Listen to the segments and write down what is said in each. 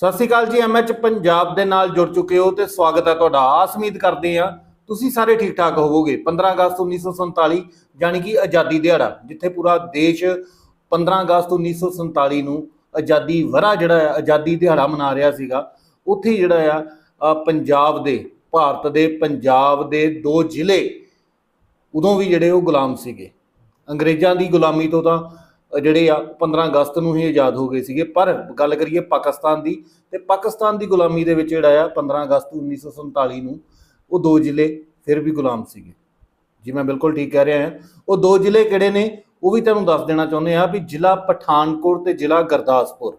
ਸਤਿ ਸ਼੍ਰੀ ਅਕਾਲ ਜੀ ਐਮਐਚ ਪੰਜਾਬ ਦੇ ਨਾਲ ਜੁੜ ਚੁੱਕੇ ਹੋ ਤੇ ਸਵਾਗਤ ਹੈ ਤੁਹਾਡਾ। ਆਸ ਉਮੀਦ ਕਰਦੇ ਆ ਤੁਸੀਂ ਸਾਰੇ ਠੀਕ ਠਾਕ ਹੋਵੋਗੇ। 15 ਅਗਸਤ 1947 ਯਾਨੀ ਕਿ ਆਜ਼ਾਦੀ ਦਿਹਾੜਾ, ਜਿੱਥੇ ਪੂਰਾ ਦੇਸ਼ 15 ਅਗਸਤ 1947 ਨੂੰ ਆਜ਼ਾਦੀ ਵਰਾ ਜਿਹੜਾ ਹੈ, ਆਜ਼ਾਦੀ ਦਿਹਾੜਾ ਮਨਾ ਰਿਹਾ ਸੀਗਾ, ਉੱਥੇ ਜਿਹੜਾ ਆ ਪੰਜਾਬ ਦੇ, ਭਾਰਤ ਦੇ, ਪੰਜਾਬ ਦੇ ਦੋ ਜ਼ਿਲ੍ਹੇ ਉਦੋਂ ਵੀ ਜਿਹੜੇ ਉਹ ਗੁਲਾਮ ਸੀਗੇ। ਅੰਗਰੇਜ਼ਾਂ ਦੀ ਗੁਲਾਮੀ ਤੋਂ ਤਾਂ ਜਿਹੜੇ ਆ 15 ਅਗਸਤ ਨੂੰ ਹੀ ਆਜ਼ਾਦ ਹੋ ਗਏ ਸੀਗੇ। ਪਰ ਗੱਲ ਕਰੀਏ ਪਾਕਿਸਤਾਨ ਦੀ, ਤੇ ਪਾਕਿਸਤਾਨ ਦੀ ਗੁਲਾਮੀ ਦੇ ਵਿੱਚ ਜਿਹੜਾ ਆ 15 ਅਗਸਤ 1947 ਨੂੰ ਉਹ ਦੋ ਜ਼ਿਲ੍ਹੇ ਫਿਰ ਵੀ ਗੁਲਾਮ ਸੀਗੇ। ਜੀ ਮੈਂ ਬਿਲਕੁਲ ਠੀਕ ਕਹਿ ਰਿਹਾ ਹਾਂ। ਉਹ ਦੋ ਜ਼ਿਲ੍ਹੇ ਕਿਹੜੇ ਨੇ? ਉਹ ਵੀ ਤੁਹਾਨੂੰ ਦੱਸ ਦੇਣਾ ਚਾਹੁੰਦੇ ਆ ਵੀ ਜ਼ਿਲ੍ਹਾ ਪਠਾਨਕੋਟ ਤੇ ਜ਼ਿਲ੍ਹਾ ਗੁਰਦਾਸਪੁਰ।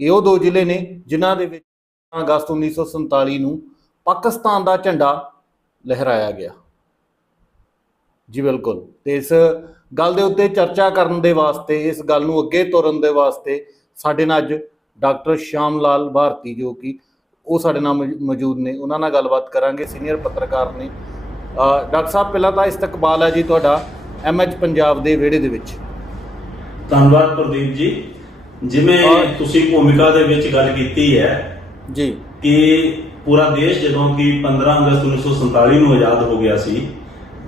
ਇਹ ਉਹ ਦੋ ਜ਼ਿਲ੍ਹੇ ਨੇ ਜਿਨ੍ਹਾਂ ਦੇ ਵਿੱਚ 15 ਅਗਸਤ 1947 ਨੂੰ ਪਾਕਿਸਤਾਨ ਦਾ ਝੰਡਾ ਲਹਿਰਾਇਆ ਗਿਆ। ਜੀ ਬਿਲਕੁਲ। ਤੇ ਇਸ ਗੱਲ ਦੇ ਉੱਤੇ ਚਰਚਾ ਕਰਨ ਦੇ ਵਾਸਤੇ ਇਸ ਗੱਲ ਨੂੰ ਅੱਗੇ ਤੋਰਨ ਦੇ ਵਾਸਤੇ ਸਾਡੇ ਨਾਲ ਅੱਜ ਡਾਕਟਰ ਸ਼ਾਮ ਲਾਲ ਭਾਰਤੀ ਜੋ ਕਿ ਉਹ ਸਾਡੇ ਨਾਲ ਮੌਜ- ਮੌਜੂਦ ਨੇ। ਉਹਨਾਂ ਨਾਲ ਗੱਲਬਾਤ ਕਰਾਂਗੇ। ਸੀਨੀਅਰ ਪੱਤਰਕਾਰ ਨੇ। ਡਾਕਟਰ ਸਾਹਿਬ ਪਹਿਲਾਂ ਤਾਂ ਇਸਤਕਬਾਲ ਹੈ ਜੀ ਤੁਹਾਡਾ ਐਮਐਚ ਪੰਜਾਬ ਦੇ ਵਿਹੜੇ ਦੇ ਵਿੱਚ। ਧੰਨਵਾਦ ਪ੍ਰਦੀਪ ਜੀ। ਜਿਵੇਂ ਤੁਸੀਂ ਭੂਮਿਕਾ ਦੇ ਵਿੱਚ ਗੱਲ ਕੀਤੀ ਹੈ ਜੀ। ਕਿ ਪੂਰਾ ਦੇਸ਼ ਜਦੋਂ ਕਿ 15 ਅਗਸਤ 1947 ਨੂੰ ਆਜ਼ਾਦ ਹੋ ਗਿਆ ਸੀ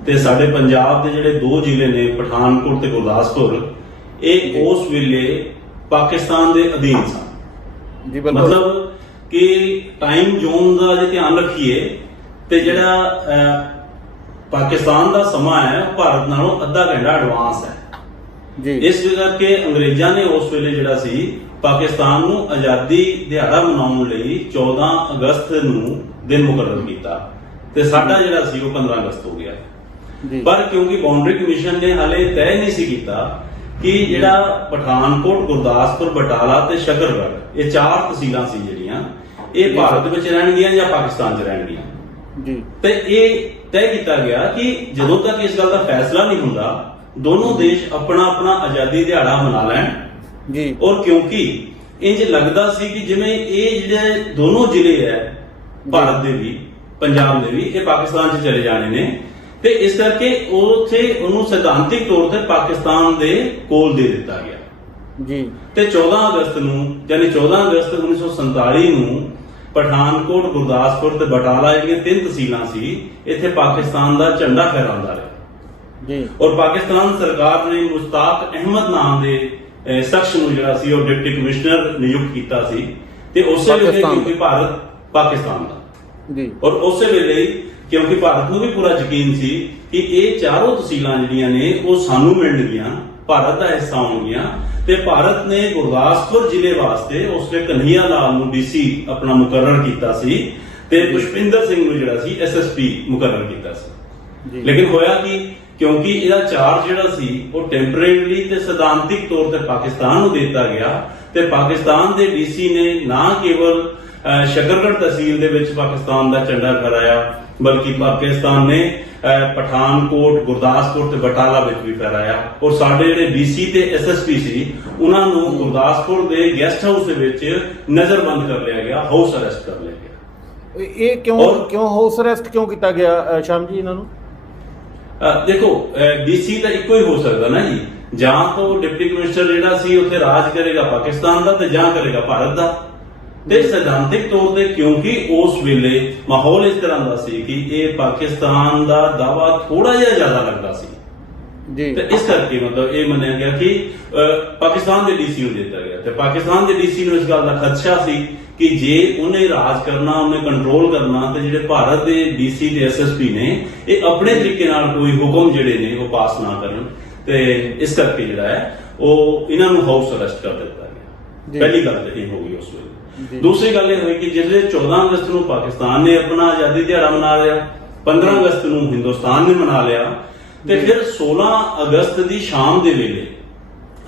ਤੇ ਸਾਡੇ ਪੰਜਾਬ ਦੇ ਜਿਹੜੇ ਦੋ ਜ਼ਿਲ੍ਹੇ ਨੇ ਪਠਾਨਕੋਟ ਤੇ ਗੁਰਦਾਸਪੁਰ ਇਹ ਉਸ ਵੇਲੇ ਪਾਕਿਸਤਾਨ ਦੇ ਅਧੀਨ ਸਨ। ਜੀ ਬਿਲਕੁਲ। ਮਤਲਬ ਕਿ ਟਾਈਮ ਜ਼ੋਨ ਦਾ ਜੇ ਧਿਆਨ ਰੱਖੀਏ ਤੇ ਜਿਹੜਾ ਪਾਕਿਸਤਾਨ ਦਾ ਸਮਾਂ ਹੈ ਭਾਰਤ ਨਾਲੋਂ ਅੱਧਾ ਘੰਟਾ ਐਡਵਾਂਸ ਹੈ। ਜੀ। ਇਸ ਕਰਕੇ ਅੰਗਰੇਜ਼ਾਂ ਨੇ ਉਸ ਵੇਲੇ ਜਿਹੜਾ ਸੀ ਪਾਕਿਸਤਾਨ ਨੂੰ ਆਜ਼ਾਦੀ ਦਿਹਾੜਾ ਮਨਾਉਣ ਲਈ 14 ਅਗਸਤ ਨੂੰ ਦਿਨ ਮੁਕਰਰ ਕੀਤਾ। ਤੇ ਸਾਡਾ ਜਿਹੜਾ ਸੀ ਉਹ 15 ਅਗਸਤ ਹੋ ਗਿਆ। ਪਰ ਕਿਉਂਕਿ ਬਾਉਂਡਰੀ ਕਮਿਸ਼ਨ ਨੇ ਹਾਲੇ ਤੈਅ ਨਹੀਂ ਸੀ ਕੀਤਾ ਕਿ ਜਿਹੜਾ ਪਠਾਨਕੋਟ ਗੁਰਦਾਸਪੁਰ ਬਟਾਲਾ ਤੇ ਸ਼ਕਰਗੜ੍ਹ ਇਹ ਚਾਰ ਤਹਿਸੀਲਾਂ ਸੀ ਜਿਹੜੀਆਂ ਇਹ ਭਾਰਤ ਵਿੱਚ ਰਹਿਣਗੀਆਂ ਜਾਂ ਪਾਕਿਸਤਾਨ 'ਚ ਰਹਿਣਗੀਆਂ? ਜੀ। ਤੇ ਇਹ ਤੈਅ ਕੀਤਾ ਗਿਆ ਕਿ ਜਦੋਂ ਤੱਕ ਇਸ ਗੱਲ ਦਾ ਫੈਸਲਾ ਨਹੀਂ ਹੁੰਦਾ ਦੋਨੋਂ ਦੇਸ਼ ਆਪਣਾ ਆਪਣਾ ਆਜ਼ਾਦੀ ਦਿਹਾੜਾ ਮਨਾ ਲੈਣ। ਜੀ। ਔਰ ਕਿਉਂਕਿ ਇੰਜ ਲੱਗਦਾ ਸੀ ਕਿ ਜਿਵੇਂ ਇਹ ਜਿਹੜੇ ਦੋਨੋਂ ਜ਼ਿਲ੍ਹੇ ਹੈ ਭਾਰਤ ਦੇ ਵੀ ਪੰਜਾਬ ਦੇ ਵੀ ਇਹ ਪਾਕਿਸਤਾਨ 'ਚ ਚਲੇ ਜਾਣੇ ਨੇ ਤੇ ਇਸ ਕਰਕੇ ਉੱਥੇ ਉਹਨੂੰ ਸਿਧਾਂਤਿਕ ਤੌਰ ਤੇ ਪਾਕਿਸਤਾਨ ਦੇ ਕੋਲ ਦੇ ਦਿੱਤਾ ਗਿਆ। ਜੀ। ਤੇ 14 ਅਗਸਤ ਨੂੰ ਯਾਨੀ 14 ਅਗਸਤ 1947 ਨੂੰ ਪਠਾਨਕੋਟ ਗੁਰਦਾਸਪੁਰ ਤੇ ਬਟਾਲਾ ਜਿਹੜੀਆਂ ਤਿੰਨ ਤਹਿਸੀਲਾਂ ਸੀ ਇੱਥੇ ਪਾਕਿਸਤਾਨ ਦਾ ਝੰਡਾ ਫਹਿਰਾਉਂਦਾ ਰਿਹਾ। ਜੀ। ਔਰ ਪਾਕਿਸਤਾਨ ਸਰਕਾਰ ਨੇ ਮੁਸਤਾਕ ਅਹਿਮਦ ਨਾਮ ਦੇ ਸ਼ਖਸ ਨੂੰ ਜਿਹੜਾ ਸੀ ਉਹ ਡਿਪਟੀ ਕਮਿਸ਼ਨਰ ਨਿਯੁਕਤ ਕੀਤਾ ਸੀ। ਤੇ ਉਸੇ ਵੇਲੇ ਕਿਉਂਕਿ ਭਾਰਤ ਪਾਕਿਸਤਾਨ ਦਾ। ਜੀ। ਔਰ ਉਸੇ ਵੇਲੇ ਕਿਉਂਕਿ ਭਾਰਤ ਨੂੰ ਵੀ ਪੂਰਾ ਯਕੀਨ ਸੀ ਕਿ ਇਹ ਚਾਰੋਂ ਤਹਿਸੀਲਾਂ ਜਿਹੜੀਆਂ ਨੇ ਉਹ ਸਾਨੂੰ ਮਿਲਣਗੀਆਂ ਭਾਰਤ ਦਾ ਹਿੱਸਾ ਹੋਣਗੀਆਂ ਤੇ ਭਾਰਤ ਨੇ ਗੁਰਦਾਸਪੁਰ ਜ਼ਿਲ੍ਹੇ ਵਾਸਤੇ ਉਸਲੇ ਕਨਈਆ ਲਾਲ ਨੂੰ ਡੀਸੀ ਆਪਣਾ ਮੁਕਰਰ ਕੀਤਾ ਸੀ ਤੇ ਪੁਸ਼ਪਿੰਦਰ ਸਿੰਘ ਨੂੰ ਜਿਹੜਾ ਸੀ ਐਸਐਸਪੀ ਮੁਕਰਰ ਕੀਤਾ ਸੀ। ਜੀ। ਲੇਕਿਨ ਹੋਇਆ ਕਿ? ਕਿਉਂਕਿ ਇਹਦਾ ਚਾਰਜ ਜਿਹੜਾ ਸੀ ਉਹ ਟੈਂਪਰੇਰੀ ਤੇ ਸਿਧਾਂਤਿਕ ਤੌਰ ਤੇ ਪਾਕਿਸਤਾਨ ਨੂੰ ਦਿੱਤਾ ਗਿਆ ਤੇ ਪਾਕਿਸਤਾਨ ਦੇ ਡੀਸੀ ਨੇ ਨਾ ਕੇਵਲ ਅਹ, ਸ਼ਕਰਗੜ੍ਹ ਤਹਿਸੀਲ ਦੇ ਵਿੱਚ ਪਾਕਿਸਤਾਨ ਦਾ ਝੰਡਾ ਫਹਿਰਾਇਆ ਬਲਕਿ ਪਾਕਿਸਤਾਨ ਨੇ ਪਠਾਨਕੋਟ ਗੁਰਦਾਸਪੁਰ ਤੇ ਬਟਾਲਾ ਵਿੱਚ ਵੀ ਫਹਿਰਾਇਆ। ਔਰ ਸਾਡੇ ਜਿਹੜੇ ਡੀਸੀ ਤੇ ਐਸਐਸਪੀ ਸੀ ਉਹਨਾਂ ਨੂੰ ਗੁਰਦਾਸਪੁਰ ਦੇ ਗੈਸਟ ਹਾਊਸ ਦੇ ਵਿੱਚ ਨਜ਼ਰਬੰਦ ਕਰ ਲਿਆ ਗਿਆ ਹਾਊਸ ਅਰੈਸਟ ਕਰ ਲਿਆ ਗਿਆ। ਇਹ- ਕਿਉਂ ਕਿਉਂ ਹਾਊਸ ਅਰੈਸਟ ਕਿਉਂ ਕੀਤਾ ਗਿਆ ਸ਼ਾਮ ਜੀ ਇਹਨਾਂ ਨੂੰ? ਦੇਖੋ ਡੀਸੀ ਤਾਂ ਇੱਕੋ ਹੀ ਹੋ ਸਕਦਾ ਨਾ ਜੀ। ਜਾਂ ਤਾਂ ਉਹ ਡਿਪਟੀ ਕਮਿਸ਼ਨਰ ਜਿਹੜਾ ਸੀ ਉੱਥੇ ਰਾਜ ਕਰੇਗਾ ਪਾਕਿਸਤਾਨ ਦਾ ਤੇ ਜਾਂ ਕਰੇਗਾ ਭਾਰਤ ਦਾ। ਤੇ ਸਿਧਾਂਤਿਕ ਤੌਰ ਤੇ ਕਿਉਂਕਿ ਉਸ ਵੇਲੇ ਮਾਹੌਲ ਇਸ ਤਰ੍ਹਾਂ ਦਾ ਸੀ ਕਿ ਇਹ ਪਾਕਿਸਤਾਨ ਦਾ ਦਾਵਾ ਥੋੜਾ ਜਿਹਾ ਜ਼ਿਆਦਾ ਲੱਗਦਾ ਸੀ। ਜੀ। ਤੇ ਇਸ ਕਰਕੇ ਮਤਲਬ ਇਹ ਮੰਨਿਆ ਗਿਆ ਕਿ ਪਾਕਿਸਤਾਨ ਦੇ ਡੀਸੀ ਨੂੰ ਦਿੱਤਾ ਗਿਆ। ਤੇ ਪਾਕਿਸਤਾਨ ਦੇ ਡੀਸੀ ਨੂੰ ਇਸ ਗੱਲ ਦਾ ਖਦਸ਼ਾ ਸੀ ਕਿ ਜੇ ਉਹਨੇ ਰਾਜ ਕਰਨਾ ਉਹਨੇ ਕੰਟਰੋਲ ਕਰਨਾ ਤੇ ਜਿਹੜੇ ਭਾਰਤ ਦੇ ਡੀਸੀ ਤੇ ਐਸਐਸਪੀ ਨੇ ਇਹ ਆਪਣੇ ਤਰੀਕੇ ਨਾਲ ਕੋਈ ਹੁਕਮ ਜਿਹੜੇ ਨੇ ਉਹ ਪਾਸ ਨਾ ਕਰਨ। ਤੇ ਇਸ ਕਰਕੇ ਜਿਹੜਾ ਹੈ ਉਹ ਇਹਨਾਂ ਨੂੰ ਹਾਊਸ ਅਰੈਸਟ ਕਰ ਦਿੱਤਾ। ਪਹਿਲੀ ਗੱਲ ਤਾਂ ਇਹ ਹੋ ਗਈ ਉਸ। ਵੇਲੇ ਦੂਸਰੀ ਗੱਲ ਇਹ ਹੋਈ ਕਿ ਜਿਹੜੇ 14 ਅਗਸਤ ਨੂੰ ਪਾਕਿਸਤਾਨ ਨੇ ਆਪਣਾ ਆਜ਼ਾਦੀ ਦਿਹਾੜਾ ਮਨਾ ਲਿਆ 15 ਅਗਸਤ ਨੂੰ ਹਿੰਦੁਸਤਾਨ ਨੇ ਮਨਾ ਲਿਆ ਤੇ। ਫਿਰ 16 ਅਗਸਤ ਦੀ ਸ਼ਾਮ ਦੇ ਵੇਲੇ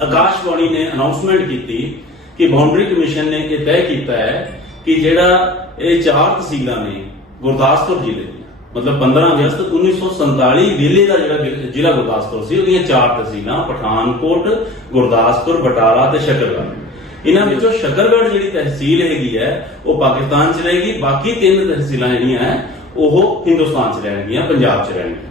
ਆਕਾਸ਼ਵਾਣੀ ਨੇ ਅਨਾਉਂਸਮੈਂਟ ਕੀਤੀ ਕਿ ਬਾਉਂਡਰੀ ਕਮਿਸ਼ਨ ਨੇ ਇਹ ਤੈਅ ਕੀਤਾ ਹੈ ਕਿ ਜਿਹੜਾ ਇਹ ਚਾਰ ਤਹਿਸੀਲਾਂ ਨੇ ਗੁਰਦਾਸਪੁਰ ਜ਼ਿਲ੍ਹੇ ਦੀਆਂ ਮਤਲਬ 15 ਅਗਸਤ 1947 ਵੇਲੇ ਦਾ ਜਿਹੜਾ ਜ਼ਿਲ੍ਹਾ ਗੁਰਦਾਸਪੁਰ ਸੀ ਉਹਦੀਆਂ ਚਾਰ ਤਹਿਸੀਲਾਂ ਪਠਾਨਕੋਟ ਗੁਰਦਾਸਪੁਰ ਬਟਾਲਾ ਤੇ ਸ਼ਕਰਗੜ੍ਹ ਇਹਨਾਂ ਵਿੱਚੋਂ ਸ਼ਕਰਗੜ੍ਹ ਜਿਹੜੀ ਤਹਿਸੀਲ ਹੈਗੀ ਹੈ ਉਹ ਪਾਕਿਸਤਾਨ 'ਚ ਰਹੇਗੀ ਬਾਕੀ ਤਿੰਨ ਤਹਿਸੀਲਾਂ ਜਿਹੜੀਆਂ ਹੈ ਉਹ ਹਿੰਦੁਸਤਾਨ 'ਚ ਰਹਿਣਗੀਆਂ ਪੰਜਾਬ 'ਚ ਰਹਿਣਗੀਆਂ।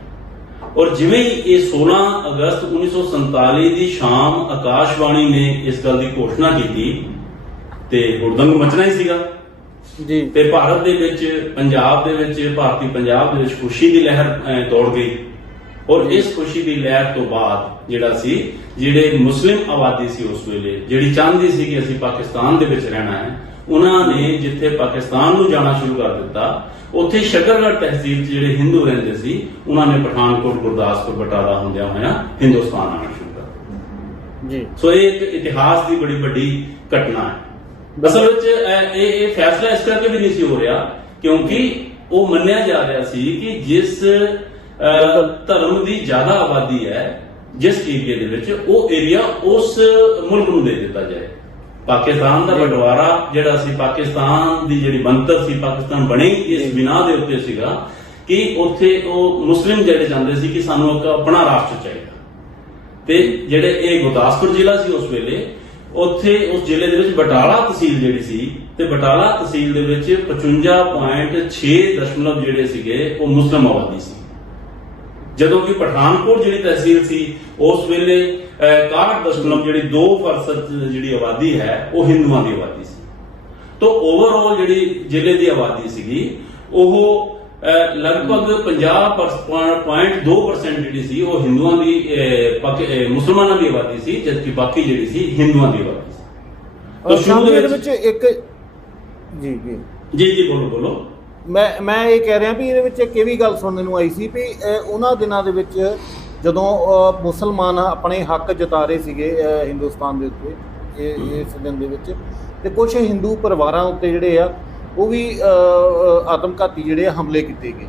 ਔਰ ਜਿਵੇਂ ਹੀ ਇਹ 16 ਅਗਸਤ 1947 ਦੀ ਸ਼ਾਮ ਆਕਾਸ਼ਵਾਣੀ ਨੇ ਇਸ ਗੱਲ ਦੀ ਘੋਸ਼ਣਾ ਕੀਤੀ ਤੇ ਹੁੜਦੰਗ ਮਚਣਾ ਹੀ ਸੀਗਾ। ਜੀ। ਤੇ ਭਾਰਤ ਦੇ ਵਿੱਚ ਪੰਜਾਬ ਦੇ ਵਿੱਚ ਭਾਰਤੀ ਪੰਜਾਬ ਦੇ ਵਿੱਚ ਖੁਸ਼ੀ ਦੀ ਲਹਿਰ ਦੌੜ ਗਈ। ਔਰ ਇਸ ਖੁਸ਼ੀ ਦੀ ਲਹਿਰ ਤੋਂ ਬਾਅਦ ਜਿਹੜਾ ਸੀ ਜਿਹੜੇ ਮੁਸਲਿਮ ਆਬਾਦੀ ਸੀ ਉਸ ਵੇਲੇ ਜਿਹੜੀ ਚਾਹੁੰਦੀ ਸੀ ਕਿ ਅਸੀਂ ਪਾਕਿਸਤਾਨ ਦੇ ਵਿੱਚ ਰਹਿਣਾ ਹੈ ਉਹਨਾਂ ਨੇ ਜਿੱਥੇ ਪਾਕਿਸਤਾਨ ਨੂੰ ਜਾਣਾ ਸ਼ੁਰੂ ਕਰ ਦਿੱਤਾ ਉੱਥੇ ਸ਼ਕਰਗੜ੍ਹ ਤਹਿਸੀਲ 'ਚ ਜਿਹੜੇ ਹਿੰਦੂ ਰਹਿੰਦੇ ਸੀ ਉਹਨਾਂ ਨੇ ਪਠਾਨਕੋਟ ਗੁਰਦਾਸਪੁਰ ਬਟਾਲਾ ਹੁੰਦਿਆਂ ਹੋਇਆਂ ਹਿੰਦੁਸਤਾਨ ਆਉਣਾ ਸ਼ੁਰੂ ਕਰ ਦਿੱਤਾ। ਜੀ। ਸੋ ਇਹ ਇੱਕ ਇਤਿਹਾਸ ਦੀ ਬੜੀ ਵੱਡੀ ਘਟਨਾ ਹੈ। ਅਸਲ ਵਿੱਚ ਇਹ ਇਹ ਫੈਸਲਾ ਇਸ ਕਰਕੇ ਵੀ ਨਹੀਂ ਸੀ ਹੋ ਰਿਹਾ ਕਿਉਂਕਿ ਉਹ ਮੰਨਿਆ ਜਾ ਰਿਹਾ ਸੀ ਕਿ ਜਿਸ ਧਰਮ ਦੀ ਜ਼ਿਆਦਾ ਆਬਾਦੀ ਹੈ ਜਿਸ ਏਰੀਆ ਦੇ ਵਿੱਚ ਉਹ ਏਰੀਆ ਉਸ ਮੁਲਕ ਨੂੰ ਦੇ ਦਿੱਤਾ ਜਾਏ। ਪਾਕਿਸਤਾਨ ਦਾ ਬਟਵਾਰਾ ਜਿਹੜਾ ਸੀ ਪਾਕਿਸਤਾਨ ਦੀ ਜਿਹੜੀ ਬੰਤਰ ਸੀ ਪਾਕਿਸਤਾਨ ਬਣੇ ਇਸ ਬਿਨਾ ਦੇ ਉੱਤੇ ਸੀਗਾ ਕਿ ਉੱਥੇ ਉਹ ਮੁਸਲਿਮ ਜਿਹੜੇ ਚਾਹੁੰਦੇ ਸੀ ਕਿ ਸਾਨੂੰ ਇੱਕ ਆਪਣਾ ਰਾਸ਼ਟਰ ਚਾਹੀਦਾ। ਤੇ ਜਿਹੜੇ ਇਹ ਗੁਰਦਾਸਪੁਰ ਜ਼ਿਲ੍ਹਾ ਸੀ ਉਸ ਵੇਲੇ ਉੱਥੇ ਉਸ ਜ਼ਿਲ੍ਹੇ ਦੇ ਵਿੱਚ ਬਟਾਲਾ ਤਹਿਸੀਲ ਜਿਹੜੀ ਸੀ ਤੇ ਬਟਾਲਾ ਤਹਿਸੀਲ ਦੇ ਵਿੱਚ 55.6 ਦਸ਼ਮਲਵ ਜਿਹੜੇ ਸੀਗੇ ਉਹ ਮੁਸਲਮ ਆਬਾਦੀ ਸੀ। ਜਦੋਂ ਕਿ ਪਠਾਨਕੋਟ ਜਿਹੜੀ ਤਹਿਸੀਲ ਸੀ ਉਸ ਵੇਲੇ ਅਹ, 61 ਦਸ਼ਮਲਵ ਜਿਹੜੀ 2% ਜਿਹੜੀ ਆਬਾਦੀ ਹੈ ਉਹ ਹਿੰਦੂਆਂ ਦੀ ਆਬਾਦੀ ਸੀ। ਤੋਂ ਓਵਰਆਲ ਜਿਹੜੀ ਜ਼ਿਲ੍ਹੇ ਦੀ ਆਬਾਦੀ ਸੀਗੀ ਉਹ ਲਗਭਗ 50.2% ਜਿਹੜੀ ਸੀ ਉਹ ਹਿੰਦੂਆਂ ਦੀ ਮੁਸਲਮਾਨਾਂ ਦੀ ਆਬਾਦੀ ਸੀ ਜਦਕਿ ਬਾਕੀ ਜਿਹੜੀ ਸੀ ਹਿੰਦੂਆਂ ਦੀ ਆਬਾਦੀ ਸੀ। ਤਾਂ ਸ਼ੁਰੂ ਦੇ ਵਿੱਚ ਇੱਕ ਜੀ ਜੀ। ਜੀ ਜੀ ਬੋਲੋ ਬੋਲੋ। ਮੈਂ ਮੈਂ ਇਹ ਕਹਿ ਰਿਹਾ ਵੀ ਇਹਦੇ ਵਿੱਚ ਇੱਕ ਇਹ ਵੀ ਗੱਲ ਸੁਣਨ ਨੂੰ ਆਈ ਸੀ ਵੀ ਅਹ, ਉਹਨਾਂ ਦਿਨਾਂ ਦੇ ਵਿੱਚ ਜਦੋਂ ਅਹ, ਮੁਸਲਮਾਨ ਆਪਣੇ ਹੱਕ ਜਤਾ ਰਹੇ ਸੀਗੇ ਅਹ, ਹਿੰਦੁਸਤਾਨ ਦੇ ਉੱਤੇ ਇਹ ਇਸ ਦਿਨ ਦੇ ਵਿੱਚ ਤੇ ਕੁਝ ਹਿੰਦੂ ਪਰਿਵਾਰਾਂ ਉੱਤੇ ਜਿਹੜੇ ਆ ਉਹ ਵੀ ਅਹ, ਅਹ, ਆਤਮਘਾਤੀ ਜਿਹੜੇ ਆ ਹਮਲੇ ਕੀਤੇ ਗਏ।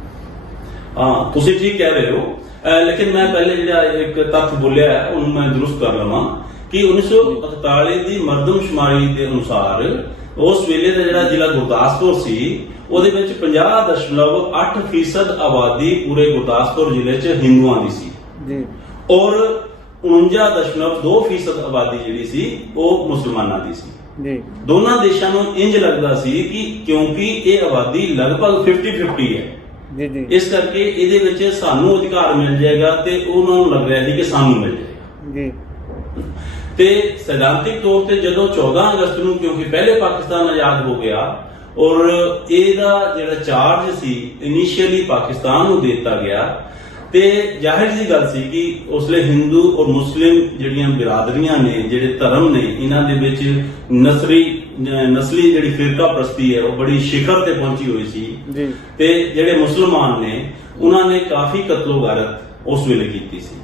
ਹਾਂ ਤੁਸੀਂ ਠੀਕ ਕਹਿ ਰਹੇ ਹੋ। ਅਹ ਲੇਕਿਨ ਮੈਂ ਪਹਿਲੇ ਜਿਹੜਾ ਇੱਕ ਤੱਥ ਬੋਲਿਆ ਹੈ, ਉਹਨੂੰ ਮੈਂ ਦਰੁਸਤ ਕਰ ਲਵਾਂ। ਕਿ 1941 ਦੀ ਮਰਦਮਸ਼ੁਮਾਰੀ ਦੇ ਅਨੁਸਾਰ ਉਸ ਵੇਲੇ ਦਾ ਜਿਹੜਾ ਜ਼ਿਲ੍ਹਾ ਗੁਰਦਾਸਪੁਰ ਸੀ ਉਹਦੇ ਵਿੱਚ 50.8% ਆਬਾਦੀ ਪੂਰੇ ਗੁਰਦਾਸਪੁਰ ਜ਼ਿਲ੍ਹੇ 'ਚ ਹਿੰਦੂਆਂ ਦੀ ਸੀ। ਜੀ। ਔਰ 49.2% ਆਬਾਦੀ ਜਿਹੜੀ ਸੀ ਉਹ ਮੁਸਲਮਾਨਾਂ ਦੀ ਸੀ। ਜੀ। ਦੋਨਾਂ ਦੇਸ਼ਾਂ ਨੂੰ ਇੰਜ ਲੱਗਦਾ ਸੀ ਕਿ ਕਿਉਂਕਿ ਇਹ ਆਬਾਦੀ ਲਗਭਗ 50-50 ਹੈ। ਜੀ ਜੀ। ਇਸ ਕਰਕੇ ਇਹਦੇ ਵਿੱਚ ਸਾਨੂੰ ਅਧਿਕਾਰ ਮਿਲ ਜਾਏਗਾ ਤੇ ਉਹਨਾਂ ਨੂੰ ਲੱਗ ਰਿਹਾ ਸੀ ਕਿ ਸਾਨੂੰ ਮਿਲ ਜਾਏਗਾ। ਜੀ। ਤੇ ਸਿਧਾਂਤਿਕ ਤੌਰ ਤੇ ਜਦੋਂ 14 ਅਗਸਤ ਨੂੰ ਕਿਉਂਕਿ ਪਹਿਲੇ ਪਾਕਿਸਤਾਨ ਆਜ਼ਾਦ ਹੋ ਗਿਆ ਔਰ ਇਹਦਾ ਜਿਹੜਾ ਚਾਰਜ ਸੀ ਇਨੀਸ਼ੀਅਲੀ ਪਾਕਿਸਤਾਨ ਨੂੰ ਦਿੱਤਾ ਗਿਆ ਤੇ ਜ਼ਾਹਿਰ ਜੀ ਗੱਲ ਸੀ ਕਿ ਉਸਲੇ ਹਿੰਦੂ ਔਰ ਮੁਸਲਿਮ ਜਿਹੜੀਆਂ ਬਿਰਾਦਰੀਆਂ ਨੇ ਜਿਹੜੇ ਧਰਮ ਨੇ ਇਹਨਾਂ ਦੇ ਵਿੱਚ ਨਸਰੀ ਅਹ ਨਸਲੀ ਜਿਹੜੀ ਫਿਰਕਾ ਪ੍ਰਸਤੀ ਹੈ ਉਹ ਬੜੀ ਸ਼ਿਖਰ ਤੇ ਪਹੁੰਚੀ ਹੋਈ ਸੀ। ਜੀ। ਤੇ ਜਿਹੜੇ ਮੁਸਲਮਾਨ ਨੇ ਉਹਨਾਂ ਨੇ ਕਾਫੀ ਕਤਲੋਗਾਰਤ ਉਸ ਵੇਲੇ ਕੀਤੀ ਸੀ।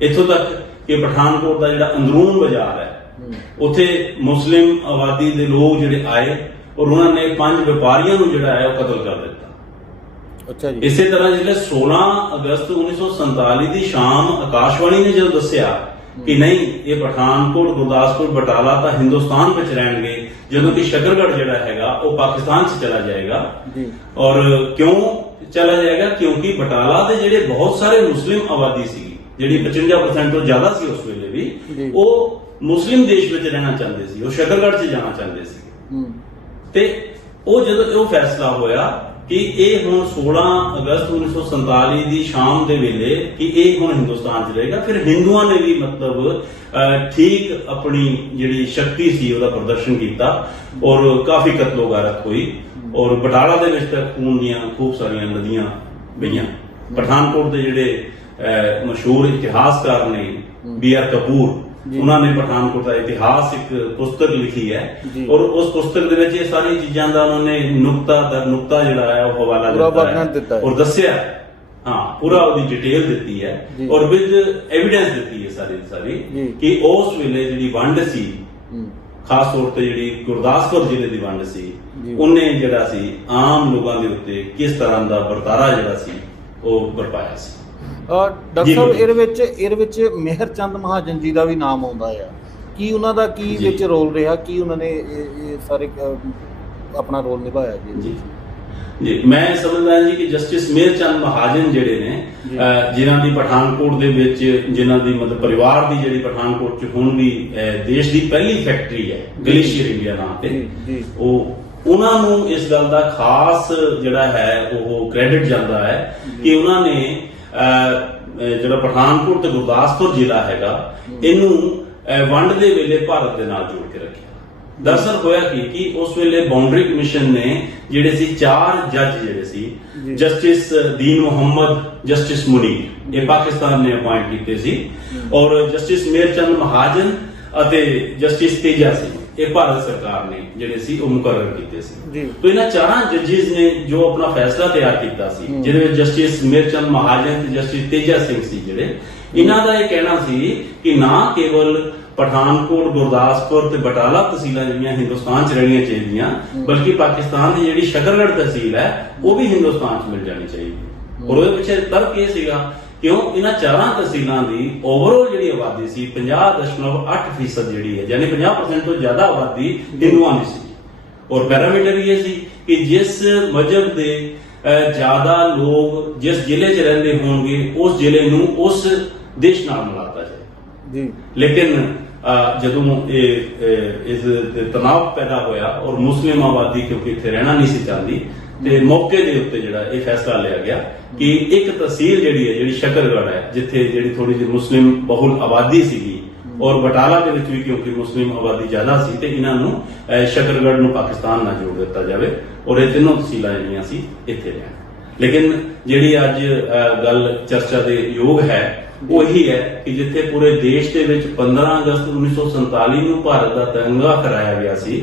ਇੱਥੋਂ ਤੱਕ ਕਿ ਪਠਾਨਕੋਟ ਦਾ ਜਿਹੜਾ ਅੰਦਰੂਨ ਬਾਜ਼ਾਰ ਹੈ ਉੱਥੇ ਮੁਸਲਿਮ ਆਬਾਦੀ ਦੇ ਲੋਕ ਜਿਹੜੇ ਆਏ ਔਰ ਉਹਨਾਂ ਨੇ ਪੰਜ ਵਪਾਰੀਆਂ ਨੂੰ ਜਿਹੜਾ ਹੈ ਉਹ ਕਤਲ ਕਰ ਦਿੱਤਾ। ਅੱਛਾ ਜੀ। ਇਸੇ ਤਰ੍ਹਾਂ ਜਿਹੜੇ 16 ਅਗਸਤ 1947 ਦੀ ਸ਼ਾਮ ਆਕਾਸ਼ਵਾਣੀ ਨੇ ਜਦੋਂ ਦੱਸਿਆ ਕਿ ਨਹੀਂ ਇਹ ਪਠਾਨਕੋਟ ਗੁਰਦਾਸਪੁਰ ਬਟਾਲਾ ਤਾਂ ਹਿੰਦੁਸਤਾਨ ਵਿੱਚ ਰਹਿਣਗੇ ਜਦੋਂ ਕਿ ਸ਼ਕਰਗੜ੍ਹ ਜਿਹੜਾ ਹੈਗਾ ਉਹ ਪਾਕਿਸਤਾਨ 'ਚ ਚਲਾ ਜਾਏਗਾ। ਜੀ। ਔਰ ਕਿਉਂ ਚਲਾ ਜਾਏਗਾ? ਕਿਉਂਕਿ ਬਟਾਲਾ ਦੇ ਜਿਹੜੇ ਬਹੁਤ ਸਾਰੇ ਮੁਸਲਿਮ ਆਬਾਦੀ ਸੀ ਜਿਹੜੀ 55% ਤੋਂ ਜ਼ਿਆਦਾ ਸੀ ਉਸ ਵੇਲੇ। ਵੀ ਉਹ ਮੁਸਲਿਮ ਦੇਸ਼ ਵਿੱਚ ਰਹਿਣਾ ਚਾਹੁੰਦੇ ਸੀ ਉਹ ਸ਼ਕਰਗੜ੍ਹ 'ਚ ਜਾਣਾ ਚਾਹੁੰਦੇ ਸੀ। ਤੇ ਉਹ ਜਦੋਂ ਉਹ ਫੈਸਲਾ ਹੋਇਆ ਕਿ ਇਹ ਹੁਣ 16 ਅਗਸਤ 1947 ਦੀ ਸ਼ਾਮ ਦੇ ਵੇਲੇ ਕਿ ਇਹ ਹੁਣ ਹਿੰਦੁਸਤਾਨ 'ਚ ਰਹੇਗਾ ਫਿਰ ਹਿੰਦੂਆਂ ਨੇ ਵੀ ਮਤਲਬ ਠੀਕ ਆਪਣੀ ਜਿਹੜੀ ਸ਼ਕਤੀ ਸੀ ਉਹਦਾ ਪ੍ਰਦਰਸ਼ਨ ਕੀਤਾ ਔਰ ਕਾਫੀ ਕਤਲੋਗਾਰਤ ਹੋਈ ਔਰ ਬਟਾਲਾ ਦੇ ਵਿੱਚ ਤਾਂ ਖੂਨ ਦੀਆਂ ਖੂਬ ਸਾਰੀਆਂ ਨਦੀਆਂ ਵਹੀਆਂ। ਪਠਾਨਕੋਟ ਦੇ ਜਿਹੜੇ ਮਸ਼ਹੂਰ ਇਤਿਹਾਸਕਾਰ ਨੇ ਬੀ ਆਰ ਕਪੂਰ। ਉਹਨਾਂ ਨੇ ਪਠਾਨਕੋਟ ਦਾ ਇਤਿਹਾਸ ਇੱਕ ਪੁਸਤਕ ਲਿਖੀ ਹੈ। ਔਰ ਉਸ ਪੁਸਤਕ ਦੇ ਵਿੱਚ ਇਹ ਸਾਰੀ ਚੀਜ਼ਾਂ ਦਾ ਉਹਨਾਂ ਨੇ ਨੁਕਤਾ ਦਰ ਨੁਕਤਾ ਜਿਹੜਾ ਹੈ ਉਹ ਹਵਾਲਾ ਦਿੱਤਾ ਹੈ। ਔਰ ਦੱਸਿਆ ਹਾਂ ਪੂਰਾ ਉਹਦੀ ਡਿਟੇਲ ਦਿੱਤੀ ਹੈ। ਔਰ ਵਿਦ ਐਵੀਡੈਂਸ ਦਿੱਤੀ ਹੈ ਸਾਰੀ ਸਾਰੀ। ਕਿ ਉਸ ਵੇਲੇ ਜਿਹੜੀ ਵੰਡ ਸੀ ਖਾਸ ਤੌਰ ਤੇ ਜਿਹੜੀ ਗੁਰਦਾਸਪੁਰ ਜ਼ਿਲ੍ਹੇ ਦੀ ਵੰਡ ਸੀ। ਉਹਨੇ ਜਿਹੜਾ ਸੀ ਆਮ ਲੋਕਾਂ ਦੇ ਉੱਤੇ ਕਿਸ ਤਰ੍ਹਾਂ ਦਾ ਵਰਤਾਰਾ ਜਿਹੜਾ ਸੀ ਉਹ ਵਰਪਾਇਆ ਸੀ ਡਾਕਟਰ ਸਾਹਿਬ। ਇਹਦੇ ਵਿੱਚ ਇਹਦੇ ਵਿੱਚ ਮਿਹਰ ਚੰਦ ਮਹਾਜਨ ਜੀ ਦਾ ਵੀ ਨਾਮ ਆਉਂਦਾ ਆ। ਕੀ ਉਹਨਾਂ ਦਾ ਕੀ। ਵਿੱਚ ਰੋਲ ਰਿਹਾ? ਕੀ ਉਹਨਾਂ ਨੇ ਇਹ ਸਾਰੇ ਆਪਣਾ ਰੋਲ ਨਿਭਾਇਆ ਜੀ? ਜੀ। ਜੀ ਮੈਂ ਸਮਝਦਾ ਜੀ ਕਿ ਜਸਟਿਸ ਮੇਰ ਚੰਦ ਮਹਾਜਨ ਜਿਹੜੇ ਨੇ ਜਿਨ੍ਹਾਂ ਦੀ ਪਠਾਨਕੋਟ ਦੇ ਵਿੱਚ ਜਿਨ੍ਹਾਂ ਦੀ ਮਤਲਬ ਪਰਿਵਾਰ ਦੀ ਜਿਹੜੀ ਪਠਾਨਕੋਟ ਚ ਹੁਣ ਵੀ ਦੇਸ਼ ਦੀ ਪਹਿਲੀ ਫੈਕਟਰੀ ਹੈ ਗਲੇਸ਼ੀਅਰ ਇੰਡੀਆ ਨਾਮ ਤੇ ਉਹ ਉਹਨਾਂ ਨੂੰ ਇਸ ਗੱਲ ਦਾ ਖਾਸ ਜਿਹੜਾ ਹੈ ਉਹ ਕ੍ਰੈਡਿਟ ਜਾਂਦਾ ਹੈ ਕਿ ਉਹਨਾਂ ਨੇ ਜਿਹੜਾ ਪਠਾਨਕੋਟ ਤੇ ਗੁਰਦਾਸਪੁਰ ਜ਼ਿਲ੍ਹਾ ਹੈਗਾ ਇਹਨੂੰ ਵੰਡ ਦੇ ਵੇਲੇ ਭਾਰਤ ਦੇ ਨਾਲ ਜੋੜ ਕੇ ਰੱਖਿਆ। ਦਰਅਸਲ ਹੋਇਆ ਕੀ ਕਿ ਉਸ ਵੇਲੇ ਬਾਉਂਡਰੀ ਕਮਿਸ਼ਨ ਨੇ ਜਿਹੜੇ ਸੀ ਚਾਰ ਜੱਜ ਜਿਹੜੇ ਸੀ। ਜਸਟਿਸ ਦੀਨ ਮੁਹੰਮਦ ਜਸਟਿਸ ਮੁਨੀਰ ਇਹ ਪਾਕਿਸਤਾਨ ਨੇ ਅਪਾਇੰਟ ਕੀਤੇ ਸੀ। ਔਰ ਜਸਟਿਸ ਮੇਰਚੰਦ ਮਹਾਜਨ ਅਤੇ ਜਸਟਿਸ ਤੇਜਾ ਸਿੰਘ। ਇਹ ਭਾਰਤ ਸਰਕਾਰ ਨੇ ਜਿਹੜੇ ਸੀ ਉਹ ਮੁਕਰਰ ਕੀਤੇ ਸੀ। ਤੋ ਇਹਨਾਂ ਚਾਰਾਂ ਜੱਜਿਸ ਨੇ ਜੋ ਆਪਣਾ ਫੈਸਲਾ ਤਿਆਰ ਕੀਤਾ ਸੀ। ਜਿਹਦੇ ਵਿੱਚ ਜਸਟਿਸ ਮੇਰਚੰਦ ਮਹਾਜਨ ਤੇ ਜਸਟਿਸ ਤੇਜਾ ਸਿੰਘ ਸੀ ਜਿਹੜੇ। ਇਹਨਾਂ ਦਾ ਇਹ ਕਹਿਣਾ ਸੀ ਕਿ ਨਾ ਕੇਵਲ ਪਠਾਨਕੋਟ ਗੁਰਦਾਸਪੁਰ ਤੇ ਬਟਾਲਾ ਤਹਿਸੀਲਾਂ ਜਿਹੜੀਆਂ ਹਿੰਦੁਸਤਾਨ 'ਚ ਰਹਿਣੀਆਂ ਚਾਹੀਦੀਆਂ ਬਲਕਿ ਪਾਕਿਸਤਾਨ ਦੀ ਜਿਹੜੀ ਸ਼ਕਰਗੜ੍ਹ ਤਹਿਸੀਲ ਹੈ ਉਹ ਵੀ ਹਿੰਦੁਸਤਾਨ 'ਚ ਮਿਲ ਜਾਣੀ ਚਾਹੀਦੀ। ਔਰ ਉਹਦੇ ਪਿੱਛੇ ਤਰਕ ਇਹ ਸੀਗਾ ਕਿਉਂ? ਇਹਨਾਂ ਚਾਰਾਂ ਤਹਿਸੀਲਾਂ ਦੀ ਓਵਰਆਲ ਜਿਹੜੀ ਆਬਾਦੀ ਸੀ 50.8% ਜਿਹੜੀ ਹੈ ਯਾਨੀ 50% ਤੋਂ ਜ਼ਿਆਦਾ ਆਬਾਦੀ ਹਿੰਦੂਆਂ ਦੀ ਸੀ। ਔਰ ਪੈਰਾਮੀਟਰ ਇਹ ਸੀ ਕਿ ਜਿਸ ਮਜਹਬ ਦੇ ਜ਼ਿਆਦਾ ਲੋਕ ਜਿਸ ਜ਼ਿਲ੍ਹੇ 'ਚ ਰਹਿੰਦੇ ਹੋਣਗੇ ਉਸ ਜ਼ਿਲ੍ਹੇ ਨੂੰ ਉਸ ਦੇਸ਼ ਨਾਲ ਮਿਲਾਤਾ ਜਾਏ। ਜੀ। ਲੇਕਿਨ ਜਦੋਂ ਇਹ ਇਸ ਤਣਾਅ ਪੈਦਾ ਹੋਇਆ ਔਰ ਮੁਸਲਿਮ ਆਬਾਦੀ ਕਿਉਂਕਿ ਇੱਥੇ ਰਹਿਣਾ ਨਹੀਂ ਸੀ ਚਾਹੁੰਦੀ ਤੇ ਮੌਕੇ ਦੇ ਉੱਤੇ ਜਿਹੜਾ ਇਹ ਫੈਸਲਾ ਲਿਆ ਗਿਆ ਕਿ ਇੱਕ ਤਹਿਸੀਲ ਜਿਹੜੀ ਹੈ ਜਿਹੜੀ ਸ਼ਕਰਗੜ੍ਹ ਹੈ ਜਿੱਥੇ ਜਿਹੜੀ ਥੋੜੀ ਜਿਹੀ ਮੁਸਲਿਮ ਬਹੁਲ ਆਬਾਦੀ ਸੀਗੀ ਔਰ ਬਟਾਲਾ ਦੇ ਵਿੱਚ ਵੀ ਕਿਉਂਕਿ ਮੁਸਲਿਮ ਆਬਾਦੀ ਜ਼ਿਆਦਾ ਸੀ ਤੇ ਇਹਨਾਂ ਨੂੰ ਅਹ, ਸ਼ਕਰਗੜ੍ਹ ਨੂੰ ਪਾਕਿਸਤਾਨ ਨਾਲ ਜੋੜ ਦਿੱਤਾ ਜਾਵੇ ਔਰ ਇਹ ਤਿੰਨੋਂ ਤਹਿਸੀਲਾਂ ਜਿਹੜੀਆਂ ਸੀ ਇੱਥੇ ਰਹਿਣ ਲੇਕਿਨ ਜਿਹੜੀ ਅੱਜ ਗੱਲ ਚਰਚਾ ਦੇ ਯੋਗ ਹੈ ਉਹ ਹੈ ਕਿ ਜਿੱਥੇ ਪੂਰੇ ਦੇਸ਼ ਦੇ ਵਿੱਚ 15 ਅਗਸਤ 1947 ਨੂੰ ਭਾਰਤ ਦਾ ਤਿਰੰਗਾ ਫਹਿਰਾਇਆ ਗਿਆ ਸੀ।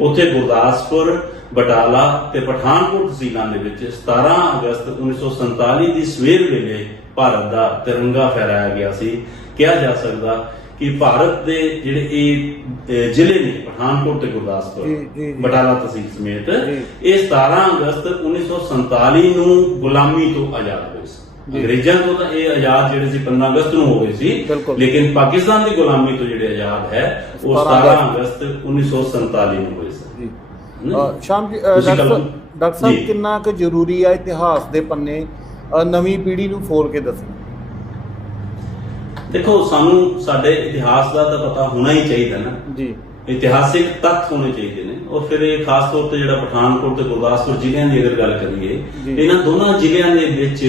ਉੱਥੇ ਗੁਰਦਾਸਪੁਰ ਬਟਾਲਾ ਤੇ ਪਠਾਨਕੋਟ ਤਹਿਸੀਲਾਂ ਦੇ ਵਿੱਚ 17 ਅਗਸਤ 1947 ਦੀ ਸਵੇਰ ਵੇਲੇ ਭਾਰਤ ਦਾ ਤਿਰੰਗਾ ਫਹਿਰਾਇਆ ਗਿਆ ਸੀ ਕਿਹਾ ਜਾ ਸਕਦਾ ਕਿ ਭਾਰਤ ਦੇ ਜਿਹੜੇ ਇਹ ਜ਼ਿਲ੍ਹੇ ਨੇ ਪਠਾਨਕੋਟ ਤੇ ਗੁਰਦਾਸਪੁਰ। ਬਟਾਲਾ ਤਹਿਸੀਲ ਸਮੇਤ। ਇਹ 17 ਅਗਸਤ 1947 ਨੂੰ ਗੁਲਾਮੀ ਤੋਂ ਆਜ਼ਾਦ ਹੋਏ ਸੀ। ਅੰਗਰੇਜ਼ਾਂ ਤੋਂ ਤਾਂ ਇਹ ਆਜ਼ਾਦ ਜਿਹੜੇ ਸੀ 15 ਅਗਸਤ ਨੂੰ ਹੋ ਗਏ ਸੀ। ਲੇਕਿਨ ਪਾਕਿਸਤਾਨ ਦੀ ਗੁਲਾਮੀ ਤੋਂ ਜਿਹੜੇ ਆਜ਼ਾਦ ਹੈ ਉਹ 17 17 ਅਗਸਤ 1947 ਨੂੰ ਹੋਏ ਸੀ ਸ਼ਾਮ ਡਾਕਟਰ। ਸਾਹਿਬ-। ਕਿੰਨਾ ਕੁ ਜ਼ਰੂਰੀ ਆ ਇਤਿਹਾਸ ਦੇ ਪੰਨੇ ਨਵੀਂ ਪੀੜ੍ਹੀ ਨੂੰ ਫੋਲ ਕੇ ਦੱਸਣਾ ਦੇਖੋ ਸਾਨੂੰ ਸਾਡੇ ਇਤਿਹਾਸ ਦਾ ਤਾਂ ਪਤਾ ਹੋਣਾ ਹੀ ਚਾਹੀਦਾ ਨਾ ਜੀ ਇਤਿਹਾਸਿਕ ਤੱਥ ਹੋਣੇ ਚਾਹੀਦੇ ਨੇ ਔਰ ਫਿਰ ਇਹ ਖਾਸ ਤੌਰ ਤੇ ਜਿਹੜਾ ਪਠਾਨਕੋਟ ਤੇ ਗੁਰਦਾਸਪੁਰ ਜ਼ਿਲ੍ਹਿਆਂ ਦੀ ਅਗਰ ਗੱਲ ਕਰੀਏ। ਇਹਨਾਂ ਦੋਨਾਂ ਜ਼ਿਲ੍ਹਿਆਂ ਦੇ ਵਿੱਚ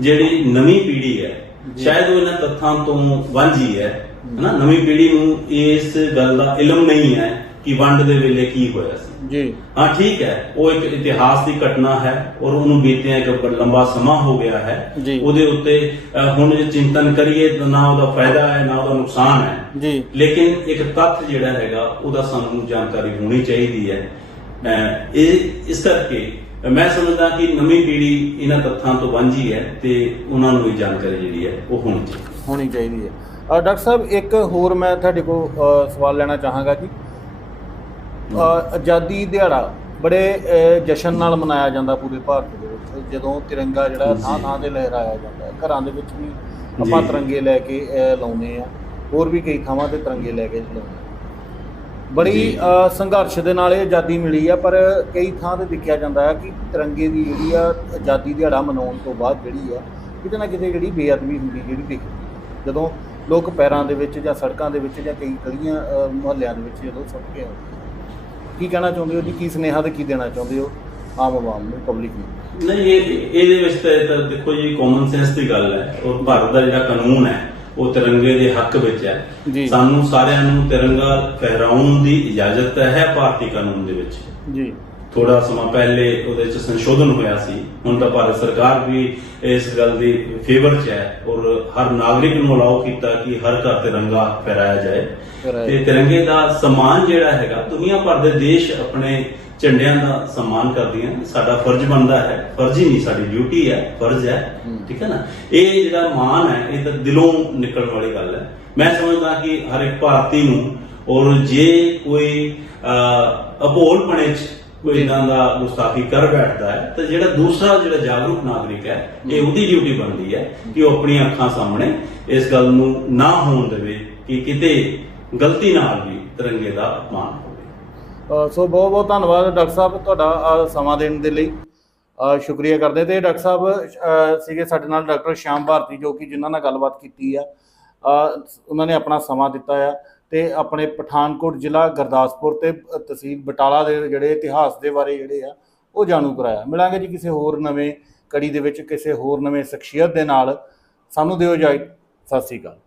ਜਿਹੜੀ ਨਵੀਂ ਪੀੜ੍ਹੀ ਹੈ। ਸ਼ਾਇਦ ਉਹ ਇਹਨਾਂ ਤੱਥਾਂ ਤੋਂ ਵਾਂਝੀ ਹੈ ਹਨਾ ਨਵੀਂ ਪੀੜ੍ਹੀ ਨੂੰ ਇਸ ਗੱਲ ਦਾ ਇਲਮ ਨਹੀਂ ਹੈ ਕਿ ਵੰਡ ਦੇ ਵੇਲੇ ਕੀ ਹੋਇਆ ਸੀ। ਜੀ। ਹਾਂ ਠੀਕ ਹੈ ਉਹ ਇੱਕ ਇਤਿਹਾਸ ਦੀ ਘਟਨਾ ਹੈ ਔਰ ਉਹਨੂੰ ਬੀਤਿਆਂ ਇੱਕ ਲੰਬਾ ਸਮਾਂ ਹੋ ਗਿਆ ਹੈ। ਉਹਦੇ ਉੱਤੇ ਹੁਣ ਜੇ ਚਿੰਤਨ ਕਰੀਏ ਤਾਂ ਨਾ ਉਹਦਾ ਫਾਇਦਾ ਹੈ ਨਾ ਉਹਦਾ ਨੁਕਸਾਨ ਹੈ। ਜੀ। ਲੇਕਿਨ ਇੱਕ ਤੱਥ ਜਿਹੜਾ ਹੈਗਾ ਉਹਦਾ ਸਾਨੂੰ ਜਾਣਕਾਰੀ ਹੋਣੀ ਚਾਹੀਦੀ ਹੈ। ਇਹ ਇਸ ਕਰਕੇ ਮੈਂ ਸਮਝਦਾ ਕਿ ਨਵੀਂ ਪੀੜ੍ਹੀ ਇਹਨਾਂ ਤੱਥਾਂ ਤੋਂ ਵਾਂਝੀ ਹੈ ਤੇ ਉਹਨਾਂ ਨੂੰ ਇਹ ਜਾਣਕਾਰੀ ਜਿਹੜੀ ਹੈ ਉਹ ਹੋਣੀ ਚਾਹੀਦੀ ਹੋਣੀ ਚਾਹੀਦੀ ਹੈ। ਡਾਕਟਰ ਸਾਹਿਬ ਇੱਕ ਹੋਰ ਮੈਂ ਤੁਹਾਡੇ ਕੋਲ ਸਵਾਲ ਲੈਣਾ ਚਾਹਾਂਗਾ ਜੀ। ਆਜ਼ਾਦੀ ਦਿਹਾੜਾ ਬੜੇ ਜਸ਼ਨ ਨਾਲ ਮਨਾਇਆ ਜਾਂਦਾ ਪੂਰੇ ਭਾਰਤ ਦੇ ਵਿੱਚ ਜਦੋਂ ਤਿਰੰਗਾ ਜਿਹੜਾ ਥਾਂ। ਥਾਂ ਤੇ ਲਹਿਰਾਇਆ ਜਾਂਦਾ ਹੈ ਘਰਾਂ ਦੇ ਵਿੱਚ ਵੀ ਆਪਾਂ। ਤਿਰੰਗੇ ਲੈ ਕੇ ਅ, ਲਾਉਂਦੇ ਆ ਹੋਰ ਵੀ ਕਈ ਥਾਵਾਂ ਤੇ ਤਿਰੰਗੇ ਲੈ ਕੇ ਲਾਉਂਦੇ ਬੜੀ ਸੰਘਰਸ਼ ਦੇ ਨਾਲ ਇਹ ਆਜ਼ਾਦੀ ਮਿਲੀ ਆ ਪਰ ਕਈ ਥਾਂ ਤੇ ਦੇਖਿਆ ਜਾਂਦਾ ਹੈ ਕਿ ਤਿਰੰਗੇ ਦੀ ਜਿਹੜੀ ਆ ਆਜ਼ਾਦੀ ਦਿਹਾੜਾ ਮਨਾਉਣ ਤੋਂ ਬਾਅਦ ਜਿਹੜੀ ਆ ਕਿਤੇ ਨਾ ਕਿਤੇ ਜਿਹੜੀ ਬੇਅਦਬੀ ਹੁੰਦੀ ਜਿਹੜੀ ਦਿਖਦੀ ਆ। ਜਦੋਂ ਲੋਕ ਪੈਰਾਂ ਦੇ ਵਿੱਚ ਜਾਂ ਸੜਕਾਂ ਦੇ ਵਿੱਚ ਜਾਂ ਕਈ ਗਲੀਆਂ ਮੁਹੱਲਿਆਂ ਦੇ ਵਿੱਚ ਜਦੋਂ ਸੁੱਟ ਕੇ ਆਉਂਦੇ। ਕੀ ਕਹਿਣਾ ਚਾਹੁੰਦੇ ਹੋ ਜੀ? ਕੀ ਸੁਨੇਹਾ ਤੇ ਕੀ ਦੇਣਾ ਚਾਹੁੰਦੇ ਹੋ ਆਮ ਆਵਾਮ ਨੂੰ ਪਬਲਿਕ ਨੂੰ? ਨਹੀਂ ਇਹ ਇਹਦੇ ਵਿੱਚ ਤਾਂ ਦੇਖੋ ਜੀ ਕਾਮਨ ਸੈਂਸ ਦੀ ਗੱਲ ਹੈ। ਔਰ ਭਾਰਤ ਦਾ ਜਿਹੜਾ ਕਾਨੂੰਨ ਹੈ ਉਹ ਤਿਰੰਗੇ ਦੇ ਹੱਕ ਵਿੱਚ ਹੈ। ਸਾਨੂੰ ਸਾਰਿਆਂ ਨੂੰ ਤਿਰੰਗਾ ਫਹਿਰਾਉਣ ਦੀ ਇਜਾਜ਼ਤ ਹੈ ਭਾਰਤੀ ਕਾਨੂੰਨ ਦੇ ਵਿੱਚ। ਜੀ। ਥੋੜਾ ਸਮਾਂ ਪਹਿਲੇ ਉਹਦੇ ਚ ਸੰਸ਼ੋਧਨ ਹੋਇਆ ਸੀ। ਹੁਣ ਤਾਂ ਭਾਰਤ ਸਰਕਾਰ ਵੀ ਇਸ ਗੱਲ ਦੀ ਫੇਵਰ ਚ ਹੈ ਔਰ ਹਰ ਨਾਗਰਿਕ ਨੂੰ ਅਲਾਉ ਕੀਤਾ ਕਿ ਹਰ ਘਰ ਤਿਰੰਗਾ ਫਹਿਰਾਇਆ ਜਾਏ। ਤੇ ਤਿਰੰਗੇ ਦਾ ਸਨਮਾਨ ਜਿਹੜਾ ਹੈਗਾ ਦੁਨੀਆ ਭਰ ਦੇ ਦੇਸ਼ ਆਪਣੇ ਝੰਡਿਆਂ ਦਾ ਸਨਮਾਨ ਕਰਦੀਆਂ ਸਾਡਾ ਫਰਜ਼ ਬਣਦਾ ਹੈ। ਫਰਜ਼ ਹੀ ਨਹੀਂ ਸਾਡੀ ਡਿਊਟੀ ਹੈ ਫਰਜ਼ ਹੈ। ਠੀਕ ਹੈ ਨਾ? ਇਹ ਜਿਹੜਾ ਮਾਨ ਹੈ ਇਹ ਤਾਂ ਦਿਲੋਂ ਨਿਕਲਣ ਵਾਲੀ ਗੱਲ ਹੈ। ਮੈਂ ਸਮਝਦਾ ਕਿ ਹਰ ਇੱਕ ਭਾਰਤੀ ਨੂੰ ਔਰ ਜੇ ਕੋਈ ਅਹ, ਅਭੋਲਪਣੇ ਚ ਕੋਈ ਇਦਾਂ ਦਾ ਗੁਸਤਾਖੀ ਕਰ ਬੈਠਦਾ ਹੈ ਤਾਂ ਜਿਹੜਾ ਦੂਸਰਾ ਜਿਹੜਾ ਜਾਗਰੂਕ ਨਾਗਰਿਕ ਹੈ ਇਹ ਉਹਦੀ ਡਿਊਟੀ ਬਣਦੀ ਹੈ ਕਿ ਉਹ ਆਪਣੀਆਂ ਅੱਖਾਂ ਸਾਹਮਣੇ ਇਸ ਗੱਲ ਨੂੰ ਨਾ ਹੋਣ ਦੇਵੇ ਕਿ ਕਿਤੇ ਗਲਤੀ ਨਾਲ ਵੀ ਤਿਰੰਗੇ ਦਾ ਅਪਮਾਨ ਹੋਵੇ। ਸੋ ਬਹੁਤ ਬਹੁਤ ਧੰਨਵਾਦ ਡਾਕਟਰ ਸਾਹਿਬ ਤੁਹਾਡਾ ਸਮਾਂ ਦੇਣ ਦੇ ਲਈ। ਸ਼ੁਕਰੀਆ ਕਰਦੇ ਤੇ ਡਾਕਟਰ ਸਾਹਿਬ ਸੀਗੇ ਸਾਡੇ ਨਾਲ ਡਾਕਟਰ ਸ਼ਾਮ ਭਾਰਤੀ ਜੋ ਕਿ ਜਿਨ੍ਹਾਂ ਨਾਲ ਗੱਲਬਾਤ ਕੀਤੀ ਆ। ਉਹਨਾਂ ਨੇ ਆਪਣਾ ਸਮਾਂ ਦਿੱਤਾ ਆ। ਤੇ ਆਪਣੇ ਪਠਾਨਕੋਟ ਜ਼ਿਲ੍ਹਾ ਗੁਰਦਾਸਪੁਰ ਤੇ ਤਹਿਸੀਲ ਬਟਾਲਾ ਦੇ ਜਿਹੜੇ ਇਤਿਹਾਸ ਦੇ ਬਾਰੇ ਜਿਹੜੇ ਆ, ਉਹ ਜਾਣੂ ਕਰਾਇਆ। ਮਿਲਾਂਗੇ ਜੀ ਕਿਸੇ ਹੋਰ ਨਵੇਂ ਕੜੀ ਦੇ ਵਿੱਚ, ਕਿਸੇ ਹੋਰ ਨਵੇਂ ਸ਼ਖਸੀਅਤ ਦੇ ਨਾਲ। ਸਾਨੂੰ ਦਿਓ ਇਜਾਜ਼ਤ। ਸਤਿ ਸ੍ਰੀ ਅਕਾਲ।